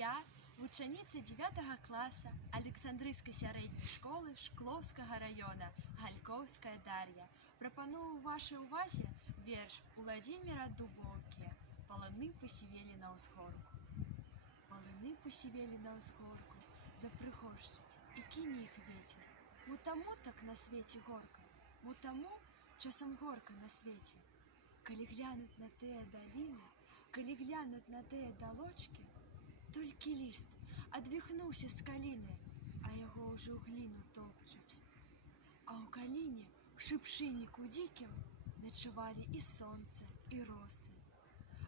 Я, вучаніца 9 класа Александрыйскай сярэдняй школы Шклоўскага района Галькоўская Дар'я, прапаную вашай увазе верш Уладзіміра Дубоўкі «Паланы пасівелі на ўзгорку». Паланы пасівелі на ўзгорку, запрыгоршчыць і кіне іх вецер. Мо таму так на свеце горка, мо таму часам горка на свеце. Калі глянуць на тыя даліны, калі глянуць на тыя далочкі, толькі ліст адвіхнуўся з каліны, а яго ўжо ў гліну топчуць. А ў каліне, у шыпшынніку дзікім, начавалі і сонца, і росы.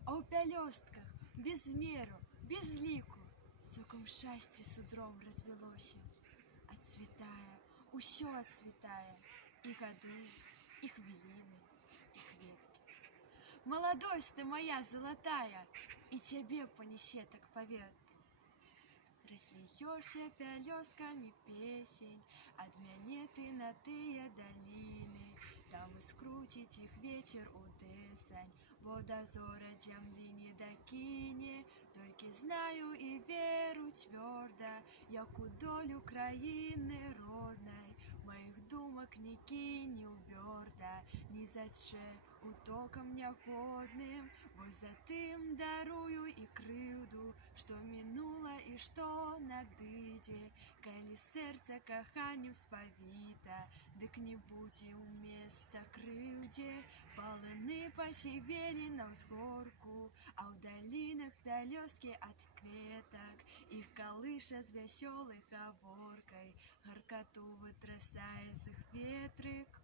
А ў пялёстках без меру, без ліку, сокам шчасце судром развялося. Ацвітае, усё ацвітае, і гады, і хвіліны, і кветкі. Маладосць ты моя залатая, і цябе панясе, так паверь. Разліёшся пялёсткамі песень ад мяне ты на тыя даліны, там і скруціць іх вецер у дэсань, бо дазора зямлі не дакіне. Толькі знаю і веру цвёрда, як у долю краіны роднай, маіх думак не кіне ў бёрда, ні зачэ утокам нягодным, вось затым дарую і крыўду, што мінула і што надыдзе. Калі сэрца каханнем спавіта, дык не будзе ў месца крыўдзе. Паланы пасівелі на ўзгорку, а ў далінах пялёсткі ад кветак, іх калыша з вясёлай гаворкай, гаркату вытрасае з іх ветрык.